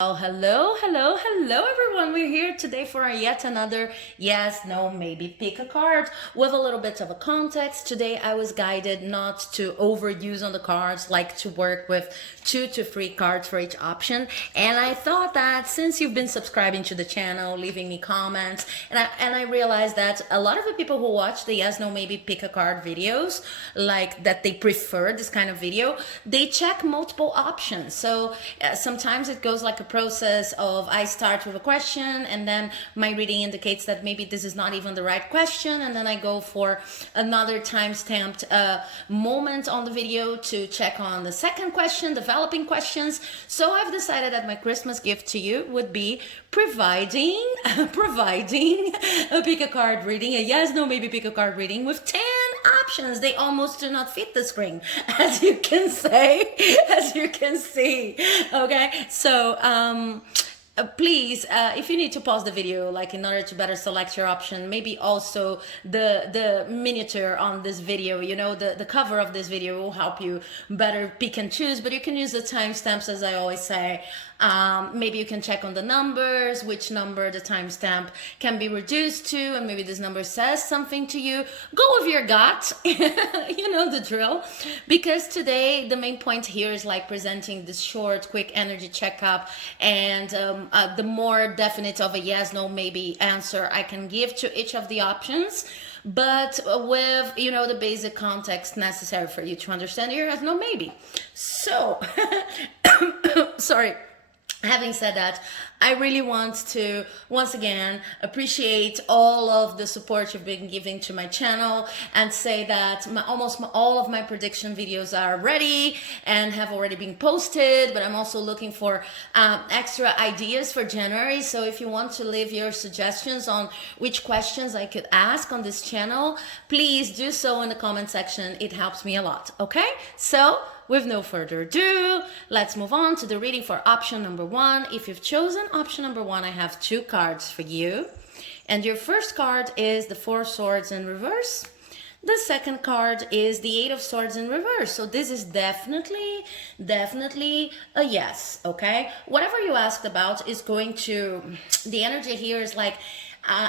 Oh, hello, everyone. We're here today for yet another yes, no, maybe pick a card with a little bit of a context. Today, I was guided not to overuse on the cards, like to work with 2 to 3 cards for each option. And I thought that since you've been subscribing to the channel, leaving me comments, and I realized that a lot of the people who watch the yes, no, maybe pick a card videos, like that they prefer this kind of video, they check multiple options. So sometimes it goes like a process of I start with a question and then my reading indicates that maybe this is not even the right question, and then I go for another time-stamped moment on the video to check on the second question, developing questions. So I've decided that my Christmas gift to you would be providing a pick a card reading, a yes no maybe pick a card reading with 10 options. They almost do not fit the screen, as you can see. Okay, so please, if you need to pause the video, like in order to better select your option, maybe also the miniature on this video, the cover of this video will help you better pick and choose, but you can use the timestamps, as I always say. Maybe you can check on the numbers, which number the timestamp can be reduced to, and maybe this number says something to you. Go with your gut, you know the drill. Because today the main point here is like presenting this short, quick energy checkup, and the more definite of a yes, no, maybe answer I can give to each of the options, but with the basic context necessary for you to understand your yes, no, maybe. So, sorry. Having said that, I really want to once again appreciate all of the support you've been giving to my channel, and say that almost all of my prediction videos are ready and have already been posted, but I'm also looking for extra ideas for January. So if you want to leave your suggestions on which questions I could ask on this channel, please do so in the comment section. It helps me a lot. Okay, so with no further ado, let's move on to the reading for option number 1. If you've chosen option number 1, I have 2 cards for you. And your first card is the 4 swords in reverse. The second card is the 8 of swords in reverse. So this is definitely a yes, okay? Whatever you asked about is going to, the energy here is like,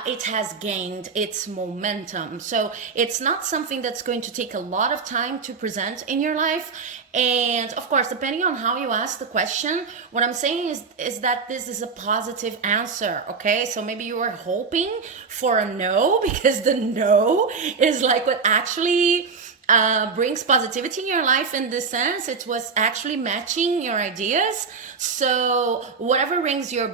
it has gained its momentum. So it's not something that's going to take a lot of time to present in your life. And of course, depending on how you ask the question, what I'm saying is that this is a positive answer, okay? So maybe you were hoping for a no, because the no is like what actually brings positivity in your life. In this sense, it was actually matching your ideas. So whatever rings a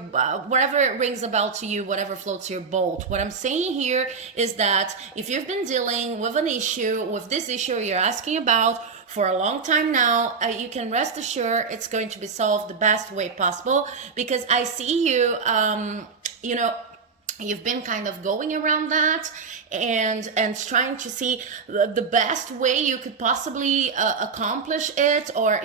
bell to you, whatever floats your boat. What I'm saying here is that if you've been dealing with an issue, with this issue you're asking about for a long time now, you can rest assured it's going to be solved the best way possible, because I see you, you've been kind of going around that and trying to see the best way you could possibly accomplish it, or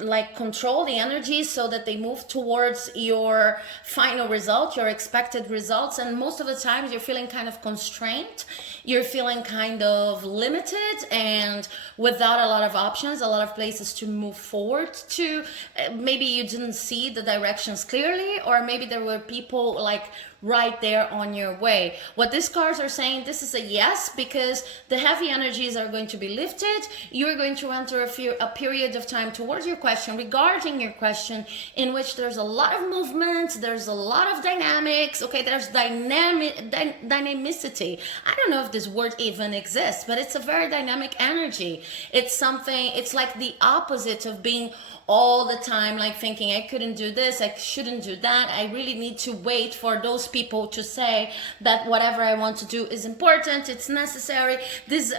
like control the energy so that they move towards your final result, your expected results. And most of the times you're feeling kind of constrained, you're feeling kind of limited, and without a lot of options, a lot of places to move forward to. Maybe you didn't see the directions clearly, or maybe there were people like right there on your way. What these cards are saying, this is a yes, because the heavy energies are going to be lifted. You're going to enter a period of time towards your question, regarding your question, in which there's a lot of movement, there's a lot of dynamics, okay? There's dynamicity. I don't know if this word even exists, but it's a very dynamic energy. It's like the opposite of being all the time like thinking I couldn't do this, I shouldn't do that. I really need to wait for those people to say that whatever I want to do is important, it's necessary. This,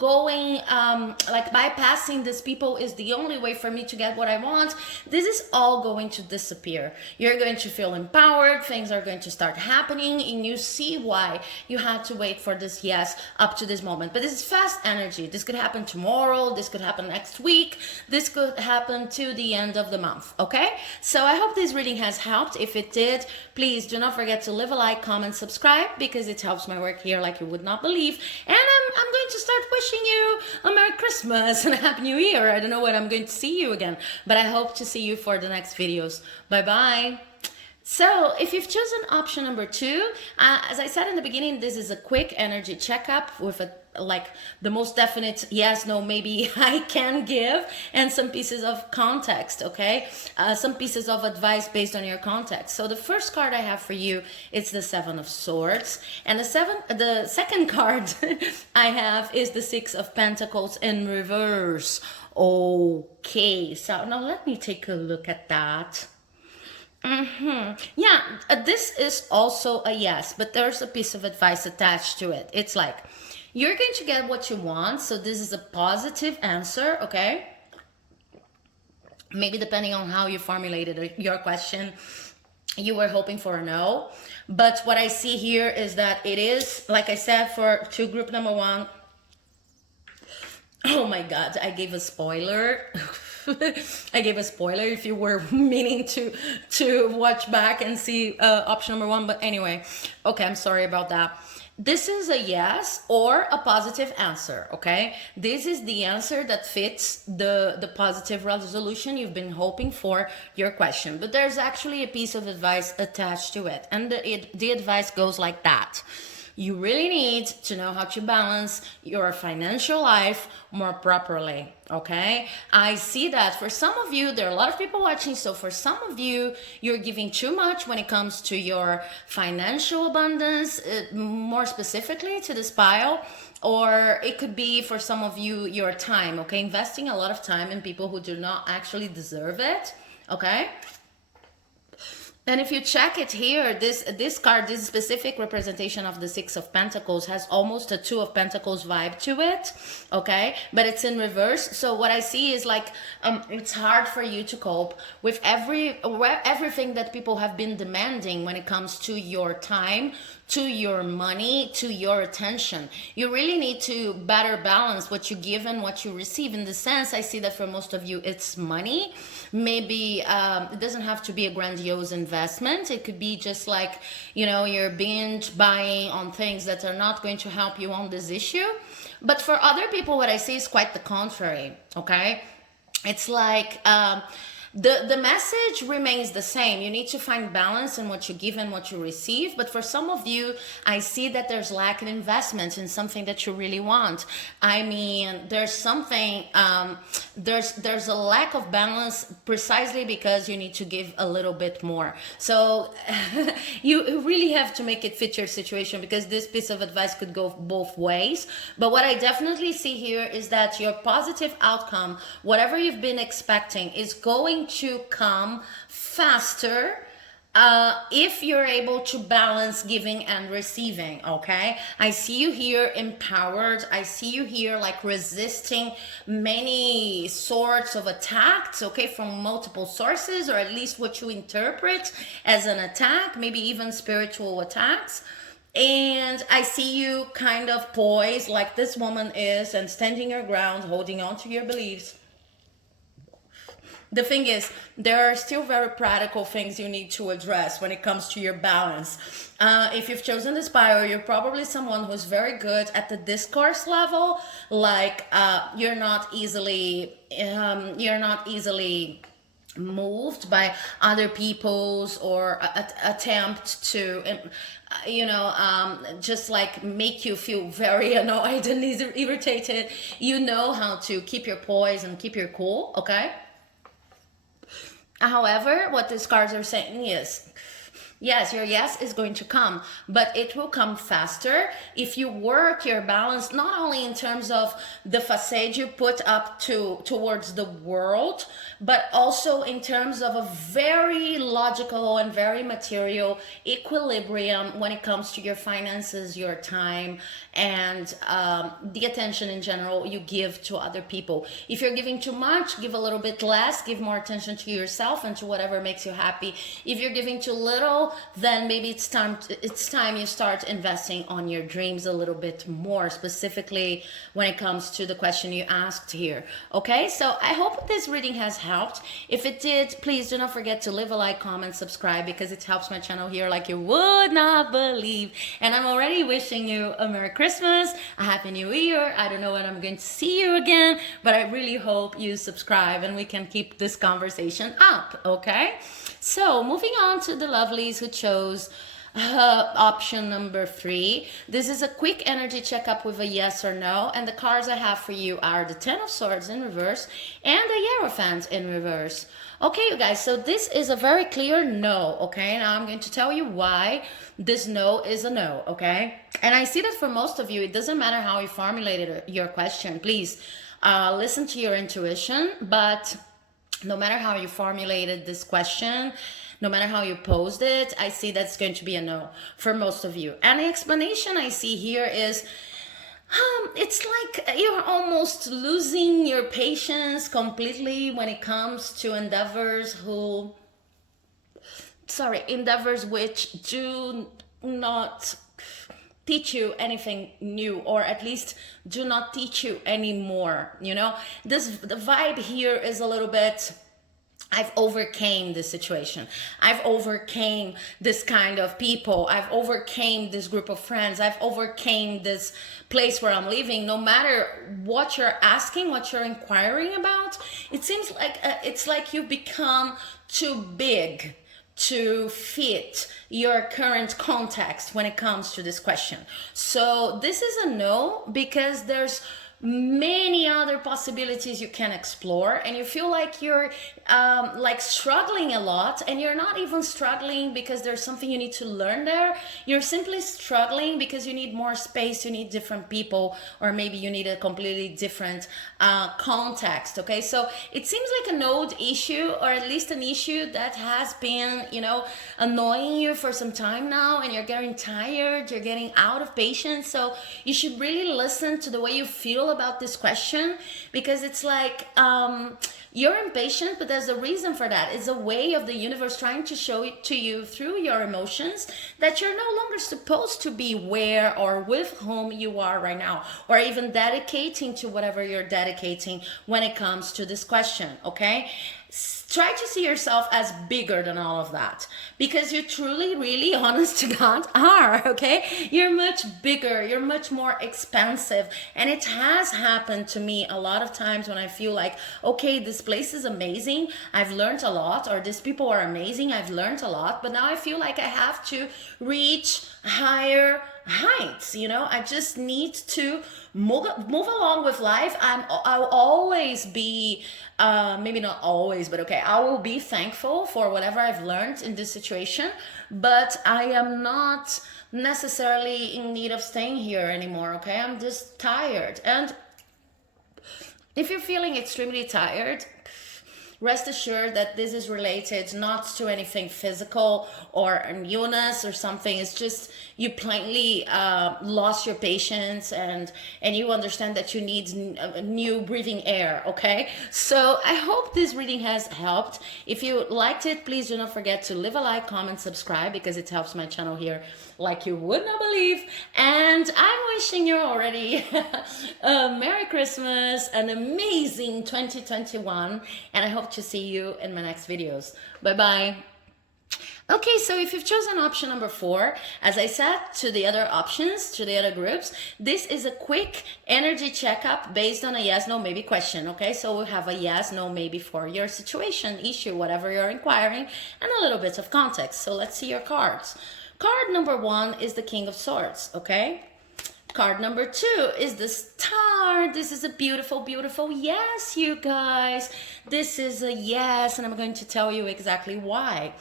going like bypassing these people is the only way for me to get what I want. This is all going to disappear. You're going to feel empowered, things are going to start happening, and you see why you had to wait for this yes up to this moment. But this is fast energy. This could happen tomorrow, this could happen next week, this could happen to the end of the month, okay? So I hope this reading has helped. If it did, please do not forget to leave a like, comment, subscribe, because it helps my work here like you would not believe. And I'm going to start wishing you a Merry Christmas and a Happy New Year. I don't know when I'm going to see you again, but I hope to see you for the next videos. Bye bye. So if you've chosen option number 2, as I said in the beginning, this is a quick energy checkup with the most definite yes, no, maybe I can give, and some pieces of context, okay? Some pieces of advice based on your context. So the first card I have for you, it's the 7 of Swords. And the second card I have is the 6 of Pentacles in reverse. Okay, so now let me take a look at that. Yeah, this is also a yes, but there's a piece of advice attached to it. It's like, you're going to get what you want, so this is a positive answer, okay? Maybe depending on how you formulated your question, you were hoping for a no. But what I see here is that it is, like I said, to group number 1. Oh my God, I gave a spoiler. I gave a spoiler if you were meaning to watch back and see option number 1. But anyway, okay, I'm sorry about that. This is a yes or a positive answer, okay? This is the answer that fits the positive resolution you've been hoping for your question. But there's actually a piece of advice attached to it. And the advice goes like that. You really need to know how to balance your financial life more properly, okay? I see that for some of you, there are a lot of people watching, so for some of you, you're giving too much when it comes to your financial abundance, more specifically to this pile, or it could be for some of you, your time, okay? Investing a lot of time in people who do not actually deserve it, okay? And if you check it here, this card, this specific representation of the 6 of Pentacles has almost a 2 of Pentacles vibe to it, okay? But it's in reverse. So what I see is like, it's hard for you to cope with everything that people have been demanding when it comes to your time, to your money, to your attention. You really need to better balance what you give and what you receive. In the sense, I see that for most of you, it's money. Maybe it doesn't have to be a grandiose investment. It could be just like, you know, you're binge buying on things that are not going to help you on this issue. But for other people, what I see is quite the contrary, okay? It's like, the message remains the same. You need to find balance in what you give and what you receive. But for some of you, I see that there's lack of investment in something that you really want. I mean, there's something, there's a lack of balance precisely because you need to give a little bit more. So you really have to make it fit your situation, because this piece of advice could go both ways. But what I definitely see here is that your positive outcome, whatever you've been expecting, is going to come faster if you're able to balance giving and receiving, okay? I see you here empowered. I see you here like resisting many sorts of attacks, okay, from multiple sources, or at least what you interpret as an attack, maybe even spiritual attacks. And I see you kind of poised like this woman is, and standing your ground, holding on to your beliefs. The thing is, there are still very practical things you need to address when it comes to your balance. If you've chosen this bio, you're probably someone who's very good at the discourse level. Like you're not easily moved by other people's or attempt to just like make you feel very annoyed and irritated. You know how to keep your poise and keep your cool, okay? However, what these cards are saying is, yes, your yes is going to come, but it will come faster if you work your balance, not only in terms of the facade you put up towards the world, but also in terms of a very logical and very material equilibrium when it comes to your finances, your time, and the attention in general you give to other people. If you're giving too much, give a little bit less, give more attention to yourself and to whatever makes you happy. If you're giving too little, no, then maybe it's time you start investing on your dreams a little bit more, specifically when it comes to the question you asked here. Okay, so I hope this reading has helped. If it did, please do not forget to leave a like, comment, subscribe, because it helps my channel here like you would not believe. And I'm already wishing you a Merry Christmas, a Happy New Year. I don't know when I'm going to see you again, but I really hope you subscribe and we can keep this conversation up, okay? So moving on to the lovelies who chose option number 3. This is a quick energy checkup with a yes or no, and the cards I have for you are the Ten of Swords in reverse and the Hierophant in reverse. Okay, you guys, so this is a very clear no, okay? Now I'm going to tell you why this no is a no, okay? And I see that for most of you, it doesn't matter how you formulated your question. Please listen to your intuition, but no matter how you formulated this question, no matter how you posed it, I see that's going to be a no for most of you. And the explanation I see here is, it's like you're almost losing your patience completely when it comes to endeavors which do not teach you anything new, or at least do not teach you anymore. You know, the vibe here is a little bit, I've overcame this situation. I've overcame this kind of people. I've overcame this group of friends. I've overcame this place where I'm living. No matter what you're asking, what you're inquiring about, it seems like it's like you've become too big to fit your current context when it comes to this question. So this is a no, because there's many other possibilities you can explore, and you feel like you're like struggling a lot, and you're not even struggling because there's something you need to learn there. You're simply struggling because you need more space, you need different people, or maybe you need a completely different context. Okay, so it seems like an old issue, or at least an issue that has been, you know, annoying you for some time now, and you're getting tired, you're getting out of patience. So you should really listen to the way you feel about this question, because it's like you're impatient, but there's a reason for that. It's a way of the universe trying to show it to you through your emotions that you're no longer supposed to be where or with whom you are right now, or even dedicating to whatever you're dedicating when it comes to this question. Okay, try to see yourself as bigger than all of that, because you truly, really, honest to God, are. Okay, you're much bigger, you're much more expansive. And it has happened to me a lot of times when I feel like, okay, this place is amazing, I've learned a lot, or these people are amazing, I've learned a lot, but now I feel like I have to reach higher heights. You know, I just need to move along with life. I'll always be maybe not always, but okay, I will be thankful for whatever I've learned in this situation, but I am not necessarily in need of staying here anymore. Okay, I'm just tired. And if you're feeling extremely tired, rest assured that this is related not to anything physical or an illness or something. It's just you plainly lost your patience, and you understand that you need new breathing air. Okay, so I hope this reading has helped. If you liked it, please do not forget to leave a like, comment, subscribe, because it helps my channel here like you would not believe. And I'm wishing you already a Merry Christmas, an amazing 2021, and I hope to see you in my next videos. Bye bye. Okay, so if you've chosen option number 4, as I said to the other options, to the other groups, this is a quick energy checkup based on a yes, no, maybe question. Okay, so we'll have a yes, no, maybe for your situation, issue, whatever you're inquiring, and a little bit of context. So let's see your cards. Card number 1 is the King of Swords, okay? Card number 2 is the Star. This is a beautiful, beautiful yes, you guys. This is a yes, and I'm going to tell you exactly why.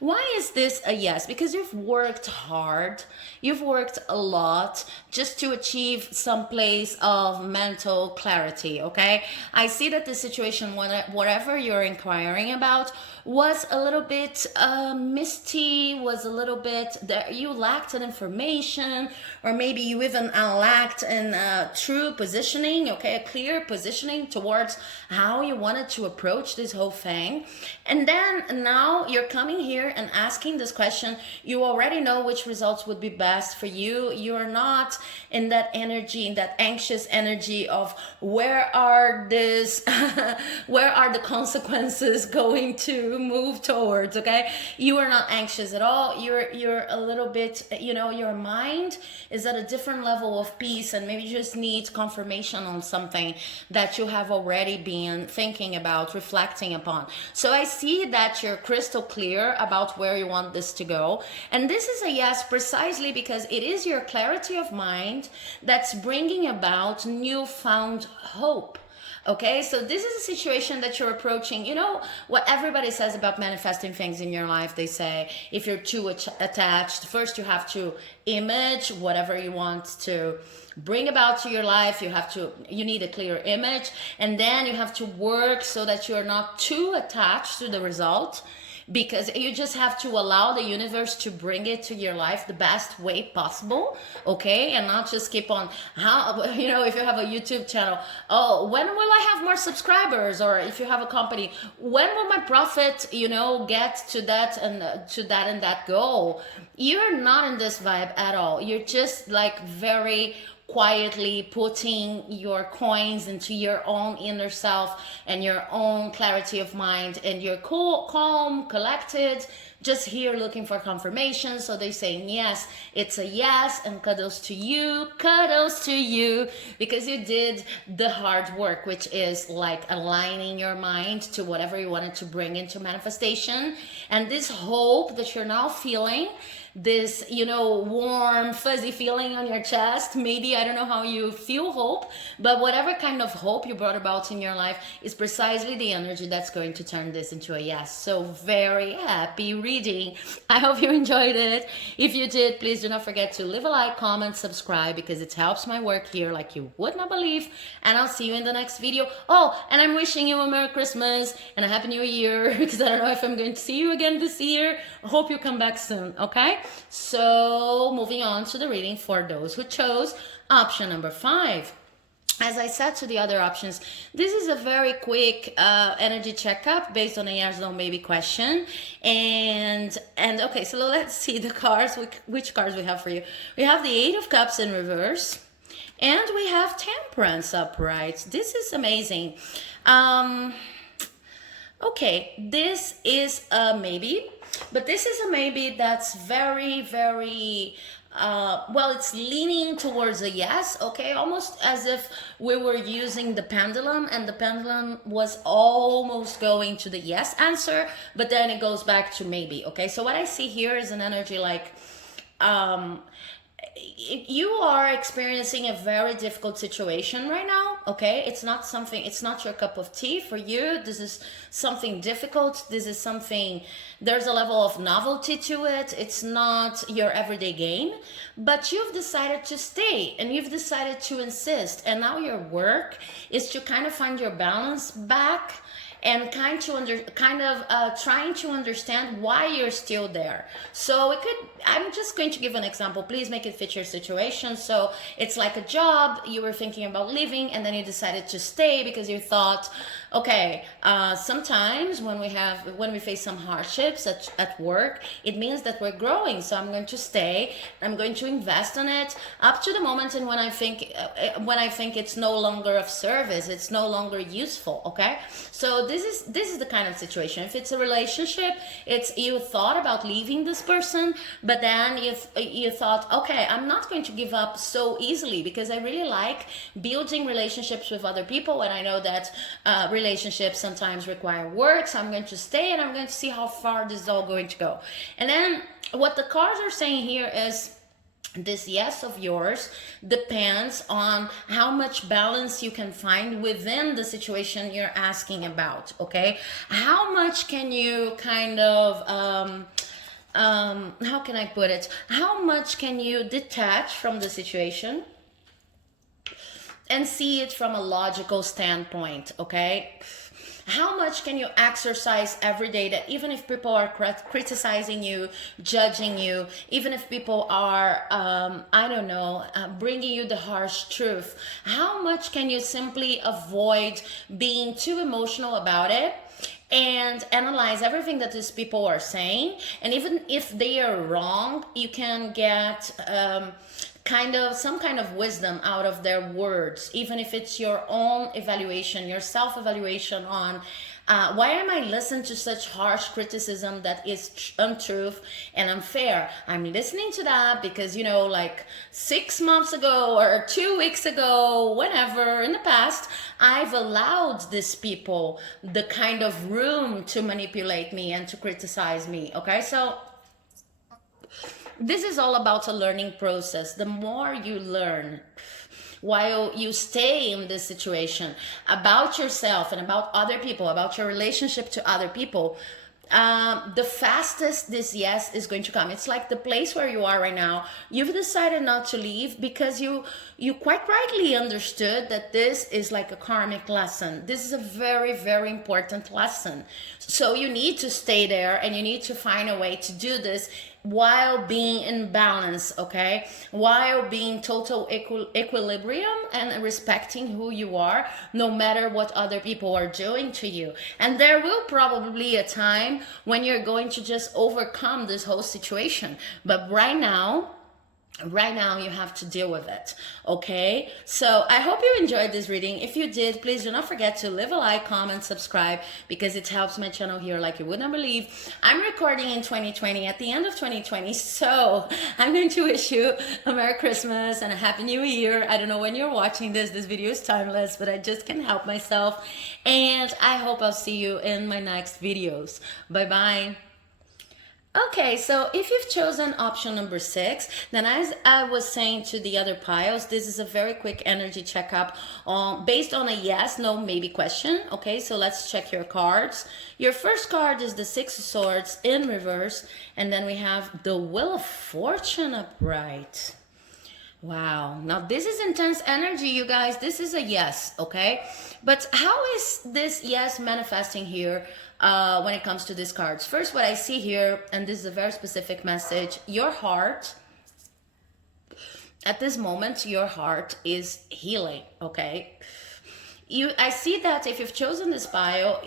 Why is this a yes? Because you've worked hard, you've worked a lot just to achieve some place of mental clarity, okay? I see that the situation, whatever you're inquiring about, was a little bit misty, was a little bit, that you lacked an information, or maybe you even lacked in true positioning, okay, a clear positioning towards how you wanted to approach this whole thing. And then now you're coming here and asking this question, you already know which results would be best for you. You're not in that energy, in that anxious energy of where are this where are the consequences going to move towards. Okay, you are not anxious at all. You're a little bit, your mind is at a different level of peace, and maybe you just need confirmation on something that you have already been thinking about, reflecting upon. So I see that you're crystal clear about where you want this to go, and this is a yes precisely because it is your clarity of mind that's bringing about newfound hope. Okay, so this is a situation that you're approaching. You know what everybody says about manifesting things in your life? They say if you're too attached, first you have to image whatever you want to bring about to your life. You need a clear image, and then you have to work so that you're not too attached to the result, because you just have to allow the universe to bring it to your life the best way possible. Okay, and not just keep on if you have a YouTube channel, oh, when will I have more subscribers? Or if you have a company, when will my profit get to that and that goal? You're not in this vibe at all. You're just like very quietly putting your coins into your own inner self and your own clarity of mind, and you're cool, calm, collected, just here looking for confirmation. So they saying yes, it's a yes, and kudos to you, because you did the hard work, which is like aligning your mind to whatever you wanted to bring into manifestation. And this hope that you're now feeling, this warm fuzzy feeling on your chest, maybe, I don't know how you feel hope, but whatever kind of hope you brought about in your life is precisely the energy that's going to turn this into a yes. So very happy reading. I hope you enjoyed it. If you did, please do not forget to leave a like, comment, subscribe, because it helps my work here like you would not believe. And I'll see you in the next video. Oh, and I'm wishing you a Merry Christmas and a Happy New Year, because I don't know if I'm going to see you again this year. I hope you come back soon. Okay, so moving on to the reading for those who chose option number 5. As I said to the other options, this is a very quick energy checkup based on a yes, no, maybe question. And okay, so let's see the cards, which cards we have for you. We have the 8 of Cups in reverse, and we have Temperance upright. This is amazing. Okay, this is a maybe, but this is a maybe that's very, very it's leaning towards a yes. Okay, almost as if we were using the pendulum, and the pendulum was almost going to the yes answer, but then it goes back to maybe. Okay, so what I see here is an energy like you are experiencing a very difficult situation right now. Okay, it's not your cup of tea. For you, this is something difficult. This is something, there's a level of novelty to it. It's not your everyday game, but you've decided to stay, and you've decided to insist, and now your work is to kind of find your balance back, and trying to understand why you're still there. So I'm just going to give an example. Please make it fit your situation. So it's like a job, you were thinking about leaving, and then you decided to stay because you thought, okay, sometimes when we face some hardships at work, it means that we're growing. So I'm going to stay, I'm going to invest in it up to the moment, and when I think it's no longer of service, it's no longer useful. Okay, so this is the kind of situation. If it's a relationship, it's you thought about leaving this person, but then you thought, okay, I'm not going to give up so easily, because I really like building relationships with other people, and I know that relationships sometimes require work, so I'm going to stay, and I'm going to see how far this is all going to go. And then what the cards are saying here is, this yes of yours depends on how much balance you can find within the situation you're asking about. Okay, how much can you kind of how can I put it, how much can you detach from the situation and see it from a logical standpoint? Okay, how much can you exercise every day that even if people are criticizing you, judging you, even if people are bringing you the harsh truth, how much can you simply avoid being too emotional about it and analyze everything that these people are saying. And even if they are wrong, you can get kind of some kind of wisdom out of their words, even if it's your own evaluation, your self-evaluation on why am I listening to such harsh criticism that is untruth and unfair? I'm listening to that because, you know, like 6 months ago or 2 weeks ago, whenever in the past, I've allowed these people the kind of room to manipulate me and to criticize me. Okay, so this is all about a learning process. The more you learn while you stay in this situation about yourself and about other people, about your relationship to other people, the fastest this yes is going to come. It's like the place where you are right now. You've decided not to leave because you quite rightly understood that this is like a karmic lesson. This is a very, very important lesson. So you need to stay there, and you need to find a way to do this while being in balance, okay? While being total equilibrium and respecting who you are, no matter what other people are doing to you. And there will probably be a time when you're going to just overcome this whole situation. But right now you have to deal with it, okay? So I hope you enjoyed this reading. If you did, please do not forget to leave a like, comment, subscribe, because it helps my channel here like you would not believe. I'm recording in 2020, at the end of 2020, so I'm going to wish you a Merry Christmas and a Happy New Year. I don't know when you're watching this video is timeless, but I just can't help myself, and I hope I'll see you in my next videos. Bye bye. Okay, so if you've chosen option number 6, then as I was saying to the other piles, this is a very quick energy checkup based on a yes, no, maybe question. Okay, so let's check your cards. Your first card is the 6 of Swords in reverse, and then we have the Wheel of Fortune upright. Wow, now this is intense energy, you guys. This is a yes, okay? But how is this yes manifesting here when it comes to these cards? First, what I see here, and this is a very specific message, your heart, at this moment, your heart is healing, okay? I see that if you've chosen this pile,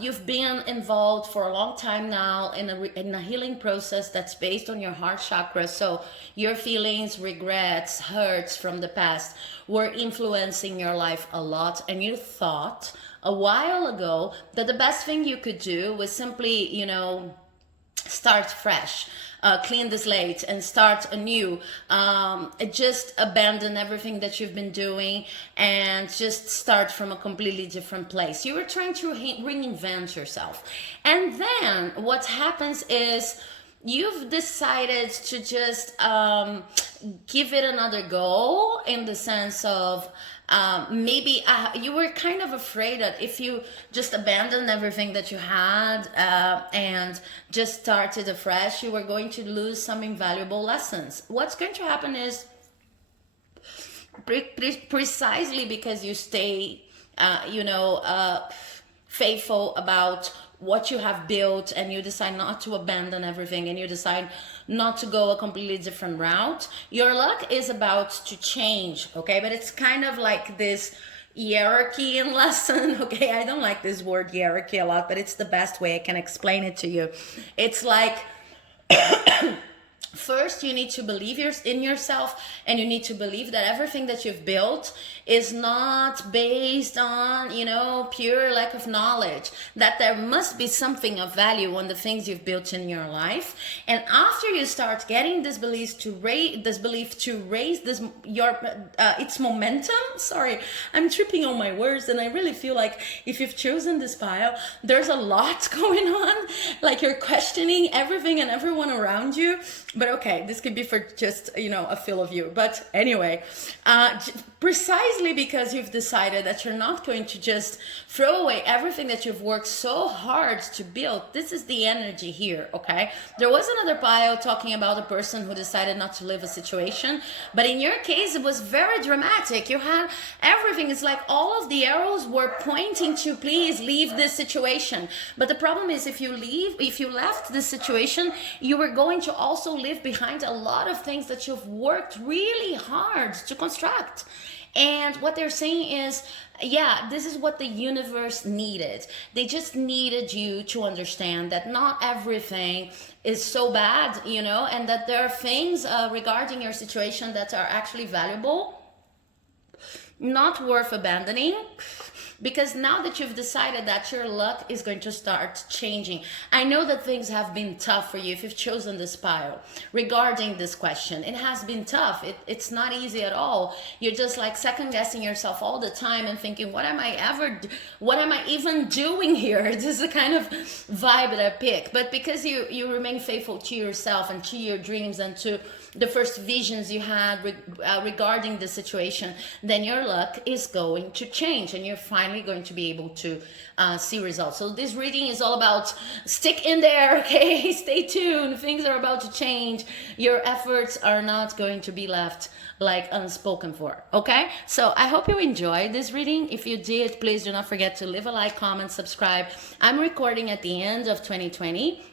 you've been involved for a long time now in a healing process that's based on your heart chakra. So your feelings, regrets, hurts from the past were influencing your life a lot, and you thought a while ago that the best thing you could do was simply, you know, start fresh, clean the slate and start anew, just abandon everything that you've been doing and just start from a completely different place. You were trying to reinvent yourself, and then what happens is you've decided to just give it another go, in the sense of maybe you were kind of afraid that if you just abandoned everything that you had and just started afresh, you were going to lose some invaluable lessons. What's going to happen is precisely because you stay, faithful about what you have built, and you decide not to abandon everything, and you decide not to go a completely different route, your luck is about to change, okay? But it's kind of like this hierarchy in lesson, okay? I don't like this word hierarchy a lot, but it's the best way I can explain it to you. It's like first, you need to believe in yourself, and you need to believe that everything that you've built is not based on, pure lack of knowledge, that there must be something of value on the things you've built in your life. And after you start getting this belief to raise its momentum. Sorry, I'm tripping on my words, and I really feel like if you've chosen this pile, there's a lot going on, like you're questioning everything and everyone around you. But okay, this could be for just, a feel of you. But anyway, precisely because you've decided that you're not going to just throw away everything that you've worked so hard to build. This is the energy here, okay? There was another pile talking about a person who decided not to live a situation. But in your case, it was very dramatic. You had everything. It's like all of the arrows were pointing to, please leave this situation. But the problem is, if you left this situation, you were going to also leave behind a lot of things that you've worked really hard to construct. And what they're saying is, yeah, this is what the universe needed. They just needed you to understand that not everything is so bad, you know, and that there are things regarding your situation that are actually valuable, not worth abandoning, because now that you've decided that your luck is going to start changing. I know that things have been tough for you if you've chosen this pile regarding this question. It has been tough. It's not easy at all. You're just like second guessing yourself all the time and thinking, what am I even doing here? This is the kind of vibe that I pick. But because you remain faithful to yourself and to your dreams and to the first visions you had regarding the situation, then your luck is going to change and you're finally going to be able to see results. So this reading is all about stick in there, okay? Stay tuned. Things are about to change. Your efforts are not going to be left like unspoken for, okay? So I hope you enjoyed this reading. If you did, please do not forget to leave a like, comment, subscribe. I'm recording at the end of 2020.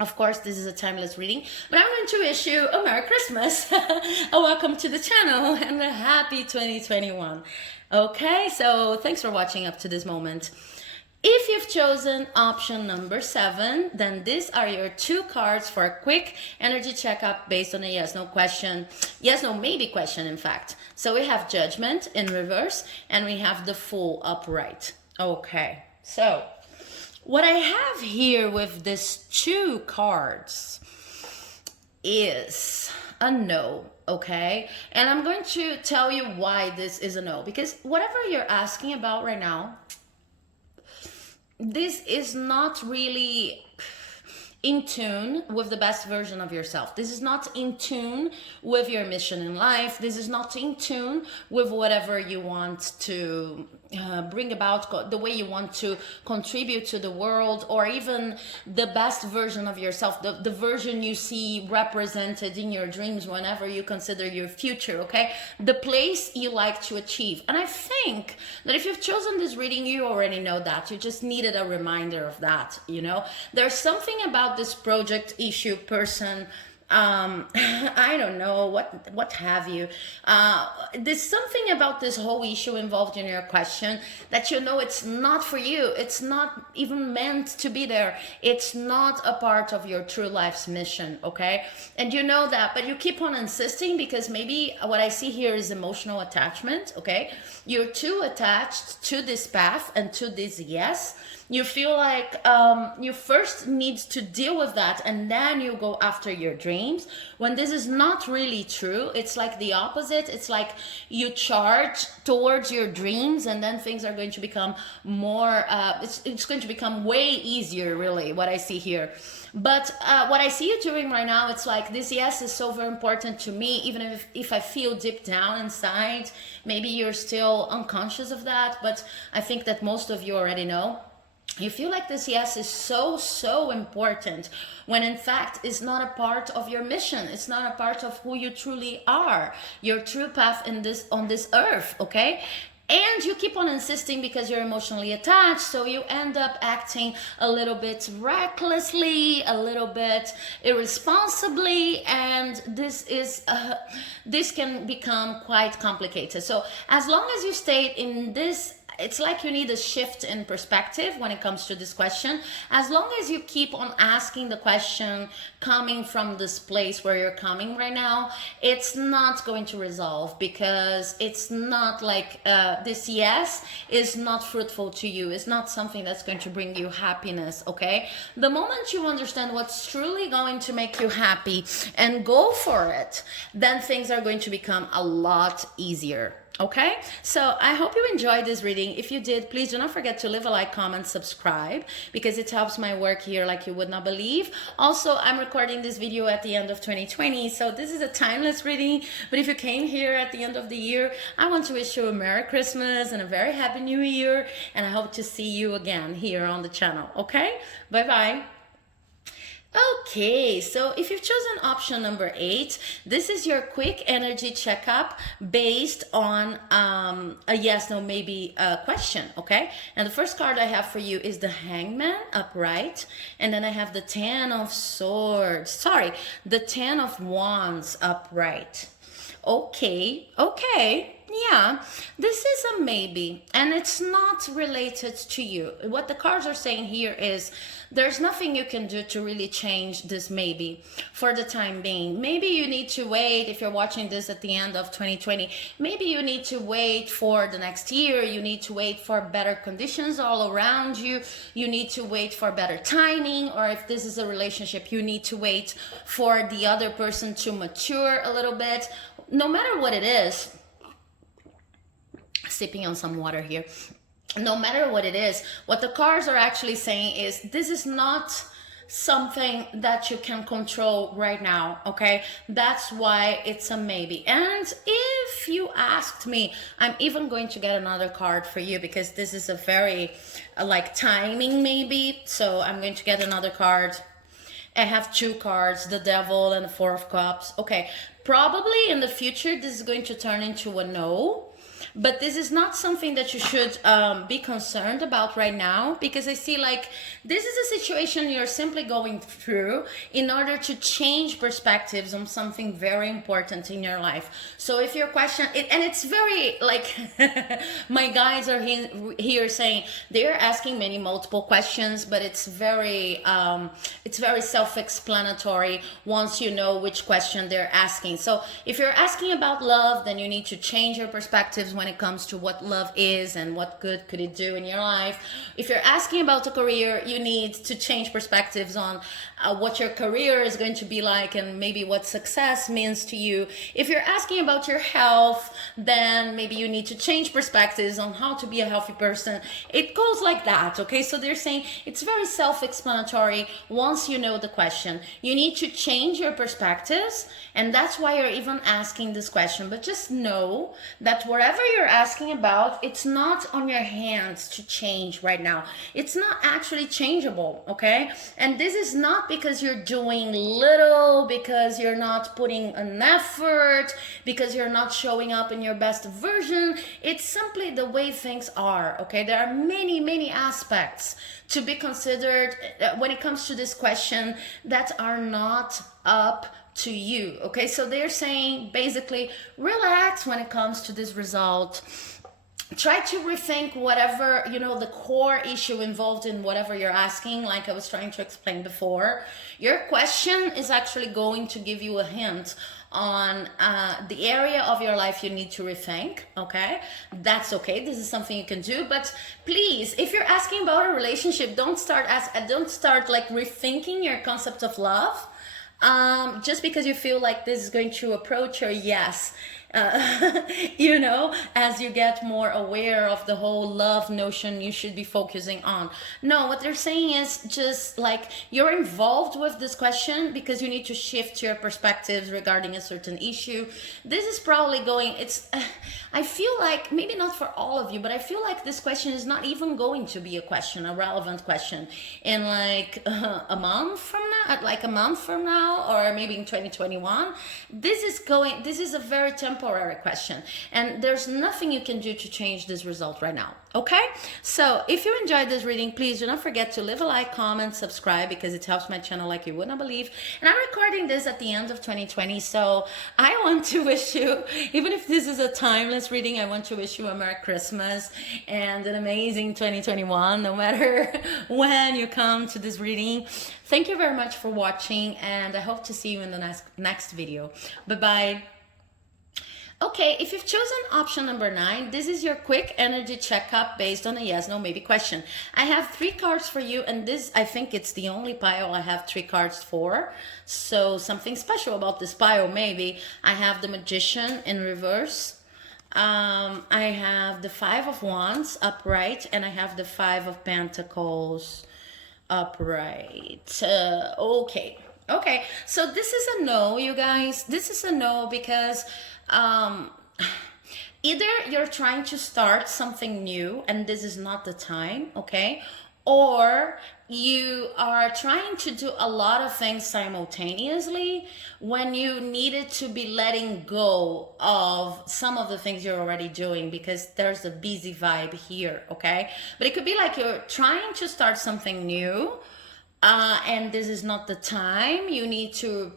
Of course, this is a timeless reading, but I'm going to issue a Merry Christmas, a welcome to the channel, and a happy 2021. Okay, so thanks for watching up to this moment. If you've chosen option number 7, then these are your 2 cards for a quick energy checkup based on a yes, no question, yes, no, maybe question, in fact. So we have Judgment in reverse, and we have the Fool upright. Okay, so what I have here with these 2 cards is a no, okay? And I'm going to tell you why this is a no. Because whatever you're asking about right now, this is not really in tune with the best version of yourself. This is not in tune with your mission in life. This is not in tune with whatever you want to bring about, the way you want to contribute to the world, or even the best version of yourself, the version you see represented in your dreams whenever you consider your future, okay? The place you like to achieve. And I think that if you've chosen this reading, you already know that. You just needed a reminder of that, you know? There's something about this project, issue, person, I don't know, what have you. There's something about this whole issue involved in your question that you know it's not for you. It's not even meant to be there. It's not a part of your true life's mission, okay? And you know that, but you keep on insisting because maybe what I see here is emotional attachment, okay? You're too attached to this path and to this yes. You feel like you first need to deal with that and then you go after your dreams, when this is not really true. It's like the opposite. It's like you charge towards your dreams and then things are going to become more, it's going to become way easier, really, what I see here. But what I see you doing right now, it's like this yes is so very important to me, even if I feel deep down inside, maybe you're still unconscious of that, but I think that most of you already know. You feel like this yes is so important, when in fact it's not a part of your mission. It's not a part of who you truly are, your true path on this earth, okay? And you keep on insisting because you're emotionally attached, so you end up acting a little bit recklessly, a little bit irresponsibly, and this can become quite complicated. So as long as you stay in this, it's like you need a shift in perspective when it comes to this question. As long as you keep on asking the question coming from this place where you're coming right now, it's not going to resolve, because it's not like this yes is not fruitful to you. It's not something that's going to bring you happiness, okay? The moment you understand what's truly going to make you happy and go for it, then things are going to become a lot easier. Okay, so I hope you enjoyed this reading. If you did, please do not forget to leave a like, comment, subscribe, because it helps my work here like you would not believe. Also, I'm recording this video at the end of 2020, so this is a timeless reading. But if you came here at the end of the year, I want to wish you a Merry Christmas and a very Happy New Year, and I hope to see you again here on the channel. Okay, bye-bye. Okay, so if you've chosen option number 8, this is your quick energy checkup based on a yes, no, maybe question, okay? And the first card I have for you is the Hangman upright, and then I have the 10 of Swords, the 10 of Wands upright. Okay, Yeah, this is a maybe, and it's not related to you. What the cards are saying here is there's nothing you can do to really change this maybe for the time being. Maybe you need to wait if you're watching this at the end of 2020. Maybe you need to wait for the next year. You need to wait for better conditions all around you. You need to wait for better timing, or if this is a relationship, you need to wait for the other person to mature a little bit. No matter what it is, sipping on some water here. No matter what it is, what the cards are actually saying is this is not something that you can control right now, okay? That's why it's a maybe. And if you asked me, I'm even going to get another card for you because this is a very like timing maybe. So I'm going to get another card. I have two cards, the Devil and the Four of Cups. Okay, probably in the future this is going to turn into a no. But this is not something that you should be concerned about right now, because I see like this is a situation you're simply going through in order to change perspectives on something very important in your life. So if your question, and it's very like, my guides are here saying they're asking many multiple questions, but it's very self-explanatory once you know which question they're asking. So if you're asking about love, then you need to change your perspectives when it comes to what love is and what good could it do in your life. If you're asking about a career, you need to change perspectives on what your career is going to be like and maybe what success means to you. If you're asking about your health, then maybe you need to change perspectives on how to be a healthy person. It goes like that, okay? So they're saying it's very self-explanatory once you know the question. You need to change your perspectives, and that's why you're even asking this question. But just know that whatever you're asking about, it's not on your hands to change right now. It's not actually changeable, okay? And this is not because you're doing little, because you're not putting an effort, because you're not showing up in your best version. It's simply the way things are, okay? There are many, many aspects to be considered when it comes to this question that are not up to you, okay? So they're saying basically relax when it comes to this result. Try to rethink whatever, you know, the core issue involved in whatever you're asking. Like I was trying to explain before, your question is actually going to give you a hint on the area of your life you need to rethink, okay? That's okay. This is something you can do. But please, if you're asking about a relationship, don't start like rethinking your concept of love just because you feel like this is going to approach your yes. You know, as you get more aware of the whole love notion you should be focusing on. No, what they're saying is just like you're involved with this question because you need to shift your perspectives regarding a certain issue. This is probably going, I feel like, maybe not for all of you, but I feel like this question is not even going to be a question, a relevant question in like a month from now, or maybe in 2021. This is a very temporary question, and there's nothing you can do to change this result right now, okay? So if you enjoyed this reading, please do not forget to leave a like, comment, subscribe, because it helps my channel like you would not believe. And I'm recording this at the end of 2020, so I want to wish you, even if this is a timeless reading, I want to wish you a Merry Christmas and an amazing 2021, no matter when you come to this reading. Thank you very much for watching, and I hope to see you in the next video. Bye-bye. Okay, if you've chosen option number 9, this is your quick energy checkup based on a yes, no, maybe question. I have 3 cards for you, and this, I think it's the only pile I have 3 cards for. So something special about this pile, maybe. I have the Magician in reverse. I have the 5 of Wands upright, and I have the 5 of Pentacles upright. Okay, so this is a no, you guys. This is a no because either you're trying to start something new and this is not the time, okay? Or you are trying to do a lot of things simultaneously when you needed to be letting go of some of the things you're already doing, because there's a busy vibe here, okay? But it could be like you're trying to start something new, And this is not the time. You need to,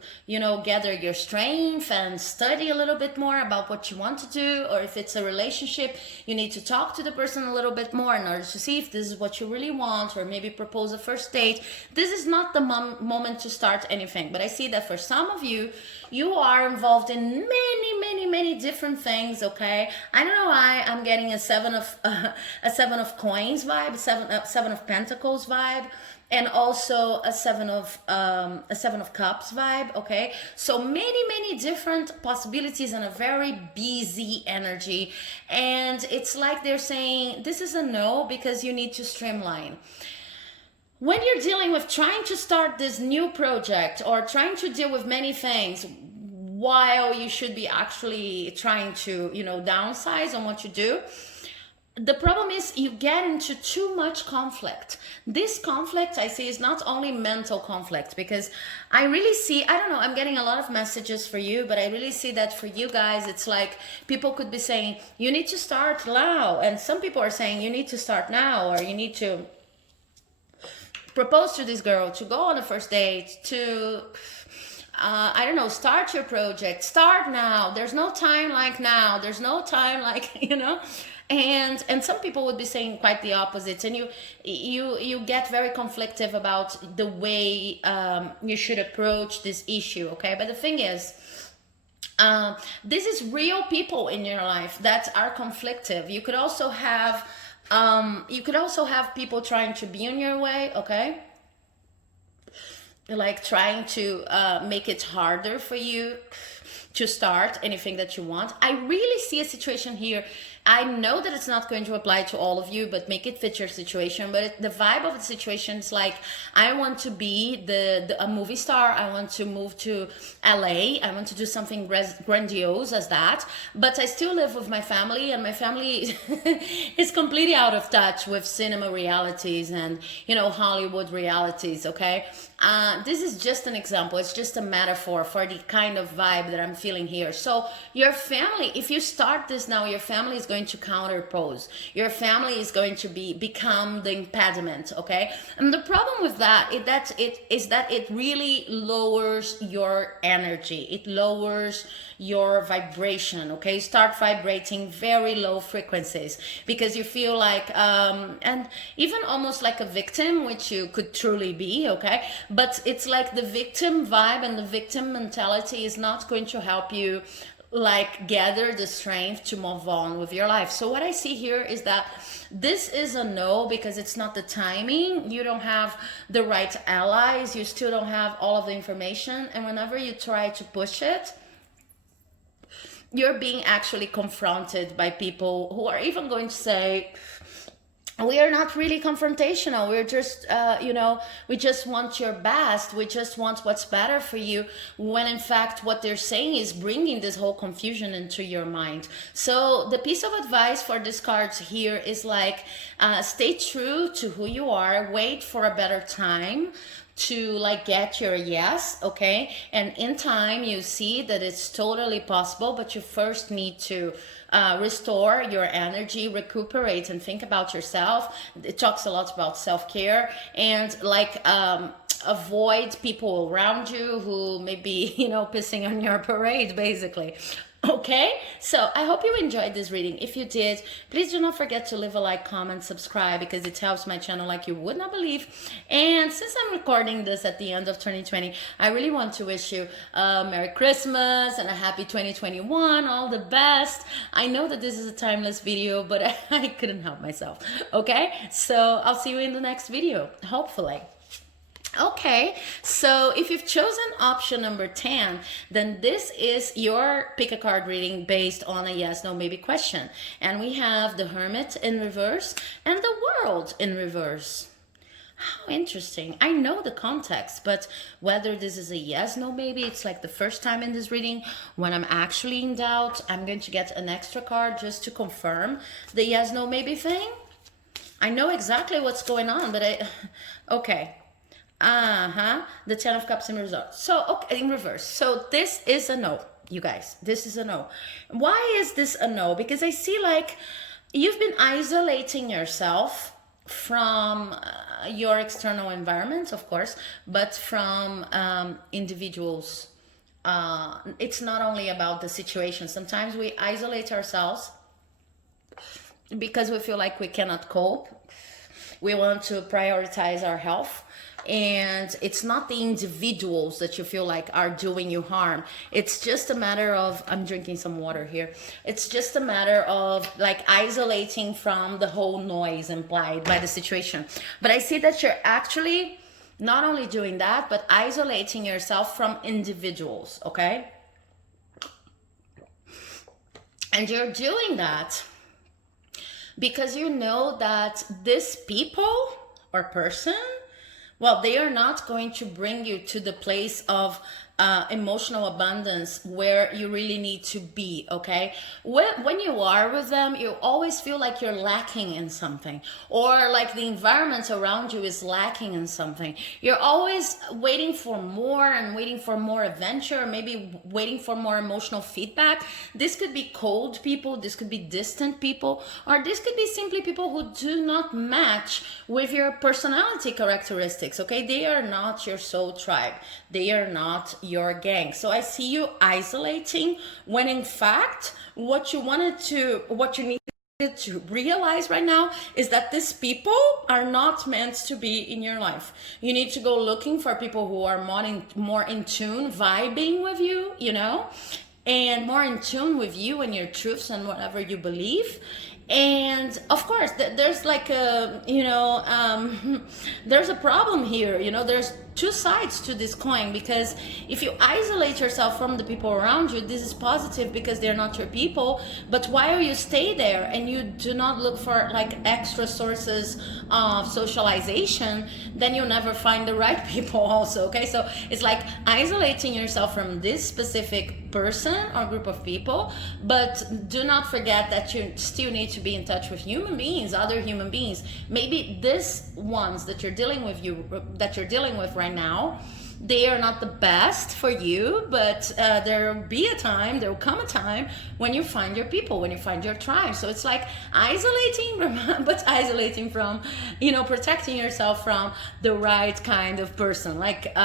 gather your strength and study a little bit more about what you want to do. Or if it's a relationship, you need to talk to the person a little bit more in order to see if this is what you really want, or maybe propose a first date. This is not the moment to start anything. But I see that for some of you, you are involved in many, many, many different things. Okay, I don't know why I'm getting a seven of coins vibe, seven of pentacles vibe, and also a seven of cups vibe. Okay, so many different possibilities and a very busy energy. And it's like they're saying this is a no, because you need to streamline. When you're dealing with trying to start this new project, or trying to deal with many things, while you should be actually trying to downsize on what you do, the problem is you get into too much conflict. This conflict I see is not only mental conflict, because I really see, I don't know, I'm getting a lot of messages for you, but I really see that for you guys, it's like people could be saying, you need to start now. And some people are saying, you need to start now, or you need to propose to this girl, to go on a first date, to I don't know, start your project, start now. There's no time like now. There's no time like, and some people would be saying quite the opposite. And you get very conflictive about the way you should approach this issue. Okay, but the thing is, this is real people in your life that are conflictive. You could also have people trying to be on your way. Okay, like trying to make it harder for you to start anything that you want. I really see a situation here. I know that it's not going to apply to all of you, but make it fit your situation. But the vibe of the situation is like, I want to be a movie star. I want to move to LA. I want to do something grandiose as that. But I still live with my family, and my family is completely out of touch with cinema realities and, Hollywood realities, okay? This is just an example. It's just a metaphor for the kind of vibe that I'm feeling here. So your family, if you start this now, your family is going to counterpose. Your family is going to become the impediment, okay? And the problem with that is that it really lowers your energy. It lowers your vibration, okay? Start vibrating very low frequencies, because you feel like and even almost like a victim, which you could truly be, okay? But it's like the victim vibe and the victim mentality is not going to help you like gather the strength to move on with your life. So what I see here is that this is a no, because it's not the timing. You don't have the right allies. You still don't have all of the information. And whenever you try to push it, you're being actually confronted by people who are even going to say, we are not really confrontational. We're just, we just want your best. We just want what's better for you. When in fact, what they're saying is bringing this whole confusion into your mind. So the piece of advice for this card here is like, stay true to who you are. Wait for a better time to like get your yes, okay? And in time you see that it's totally possible, but you first need to restore your energy, recuperate, and think about yourself. It talks a lot about self-care, and like avoid people around you who may be, pissing on your parade, basically. Okay, so I hope you enjoyed this reading. If you did, please do not forget to leave a like, comment, subscribe, because it helps my channel like you would not believe. And since I'm recording this at the end of 2020, I really want to wish you a Merry Christmas and a happy 2021, all the best. I know that this is a timeless video, but I couldn't help myself. Okay, so I'll see you in the next video, hopefully. Okay, so if you've chosen option number 10, then this is your pick a card reading based on a yes, no, maybe question. And we have the Hermit in reverse and the World in reverse. How interesting. I know the context, but whether this is a yes, no, maybe, it's like the first time in this reading when I'm actually in doubt, I'm going to get an extra card just to confirm the yes, no, maybe thing. I know exactly what's going on, but okay. The 10 of Cups in reverse. So, okay, in reverse. So this is a no, you guys. This is a no. Why is this a no? Because I see like you've been isolating yourself from your external environment, of course, but from individuals. It's not only about the situation. Sometimes we isolate ourselves because we feel like we cannot cope. We want to prioritize our health, and it's not the individuals that you feel like are doing you harm. It's just a matter of, I'm drinking some water here, it's just a matter of like isolating from the whole noise implied by the situation. But I see that you're actually not only doing that, but isolating yourself from individuals, okay? And you're doing that because you know that this people or person, well, they are not going to bring you to the place of emotional abundance where you really need to be, okay? When you are with them, you always feel like you're lacking in something, or like the environment around you is lacking in something. You're always waiting for more and waiting for more adventure, maybe waiting for more emotional feedback. This could be cold people, this could be distant people, or this could be simply people who do not match with your personality characteristics, okay? They are not your soul tribe. They are not your gang. So I see you isolating when in fact what you needed to realize right now is that these people are not meant to be in your life. You need to go looking for people who are more in tune, vibing with you, you know, and more in tune with you and your truths and whatever you believe. And of course, there's like a, you know, there's a problem here, you know, there's two sides to this coin, because if you isolate yourself from the people around you, this is positive because they're not your people. But while you stay there and you do not look for like extra sources of socialization, then you'll never find the right people also, okay? So it's like isolating yourself from this specific person or group of people, but do not forget that you still need to be in touch with human beings, other human beings. Maybe these ones that you're dealing with right now, they are not the best for you, but there will come a time when you find your people, when you find your tribe. So it's like isolating, but isolating from, you know, protecting yourself from the right kind of person. Like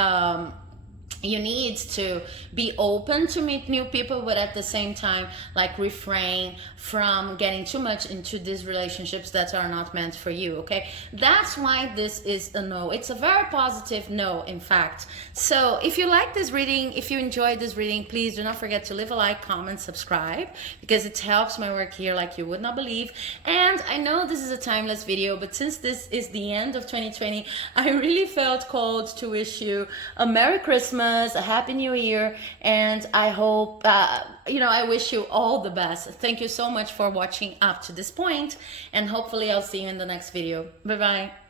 you need to be open to meet new people, but at the same time, like, refrain from getting too much into these relationships that are not meant for you, okay? That's why this is a no. It's a very positive no, in fact. So if you like this reading, if you enjoyed this reading, please do not forget to leave a like, comment, subscribe, because it helps my work here like you would not believe. And I know this is a timeless video, but since this is the end of 2020, I really felt called to wish you a Merry Christmas, a Happy New Year, and I hope, I wish you all the best. Thank you so much for watching up to this point, and hopefully I'll see you in the next video. Bye-bye.